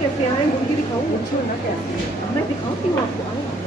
Cafe आए, मुर्गी दिखाऊँ? अच्छा ना कैफे, मैं दिखाती हूँ आपको, आओ।